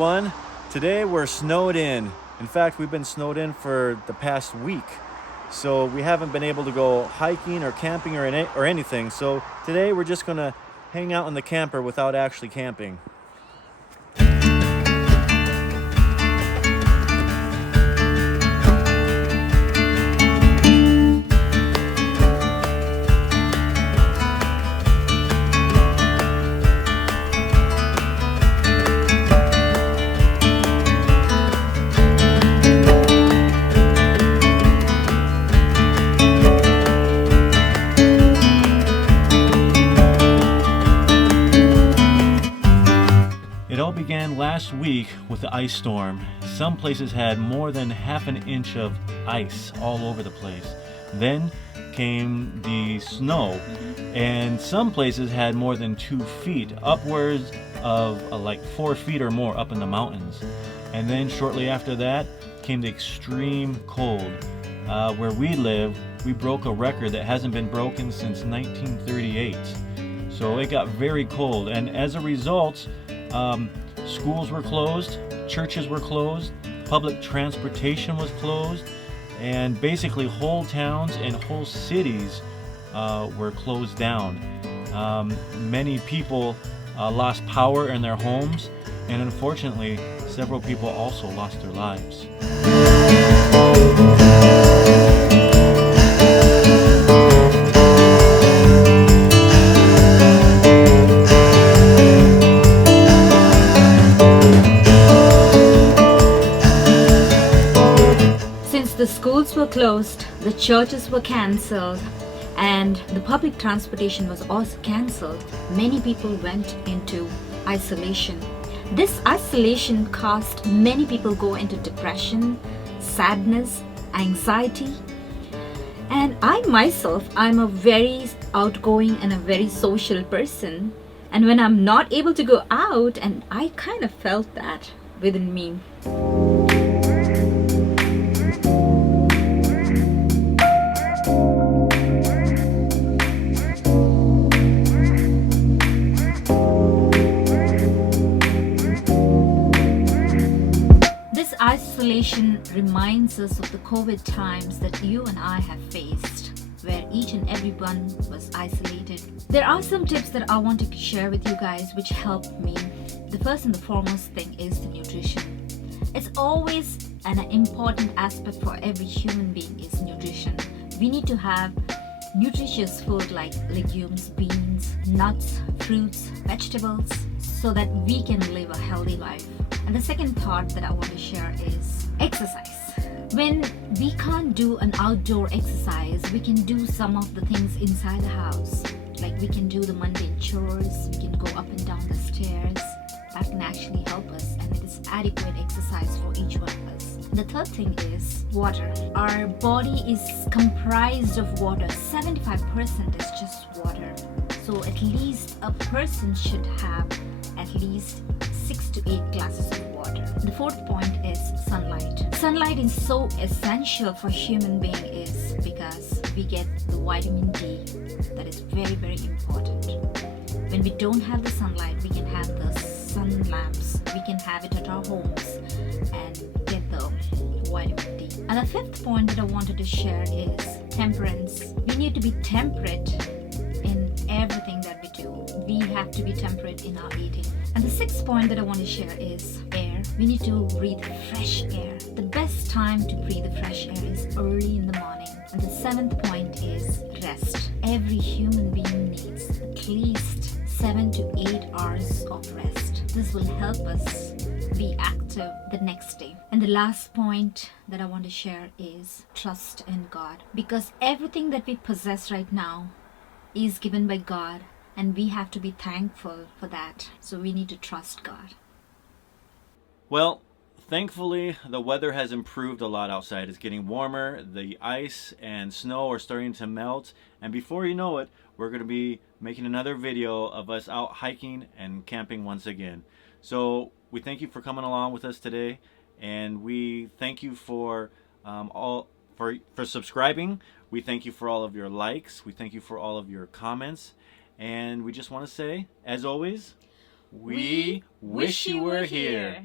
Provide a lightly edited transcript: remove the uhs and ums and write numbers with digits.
everyone. Today we're snowed in. In fact, we've been snowed in for the past week. So we haven't been able to go hiking or camping or anything. So today we're just gonna hang out in the camper without actually camping. It all began last week with the ice storm. Some places had more than half an inch of ice all over the place. Then came the snow, and some places had more than 2 feet, upwards of like 4 feet or more up in the mountains. And then shortly after that came the extreme cold. Where we live, we broke a record that hasn't been broken since 1938. So it got very cold, and as a result, schools were closed, churches were closed, public transportation was closed, and basically whole towns and whole cities were closed down. Many people lost power in their homes, and unfortunately, several people also lost their lives. The schools were closed, the churches were cancelled, and the public transportation was also cancelled. Many people went into isolation. This isolation caused many people go into depression, sadness, anxiety. And I myself, I'm a very outgoing and a very social person. And when I'm not able to go out, and I kind of felt that within me. Isolation reminds us of the COVID times that you and I have faced, where each and everyone was isolated. There are some tips that I want to share with you guys which helped me. The first and the foremost thing is the nutrition. It's always an important aspect for every human being is nutrition. We need to have nutritious food like legumes, beans, nuts, fruits, vegetables, so that we can live a healthy life. And the second thought that I want to share is exercise. When we can't do an outdoor exercise, we can do some of the things inside the house. Like we can do the mundane chores, we can go up and down the stairs. That can actually help us, and it is adequate exercise for each one of us. The third thing is water. Our body is comprised of water. 75% is just water. So at least a person should have at least 6 to 8 glasses of water. The fourth point is sunlight. Sunlight is so essential for human being is because we get the vitamin D. That is very, very important. When we don't have the sunlight, we can have the sun lamps. We can have it at our homes and get the vitamin D. And the fifth point that I wanted to share is temperance. We need to be temperate in everything that we do. We have to be temperate in our eating. And the sixth point that I want to share is air. We need to breathe fresh air. The best time to breathe the fresh air is early in the morning. And the seventh point is rest. Every human being needs at least 7 to 8 hours of rest. This will help us be active the next day. And the last point that I want to share is trust in God. Because everything that we possess right now is given by God, and we have to be thankful for that. So we need to trust God. Well, thankfully the weather has improved a lot outside. It's getting warmer, the ice and snow are starting to melt, and before you know it, we're going to be making another video of us out hiking and camping once again. So we thank you for coming along with us today, and we thank you for for subscribing. We thank you for all of your likes. We thank you for all of your comments. And we just want to say, as always, we wish you were here.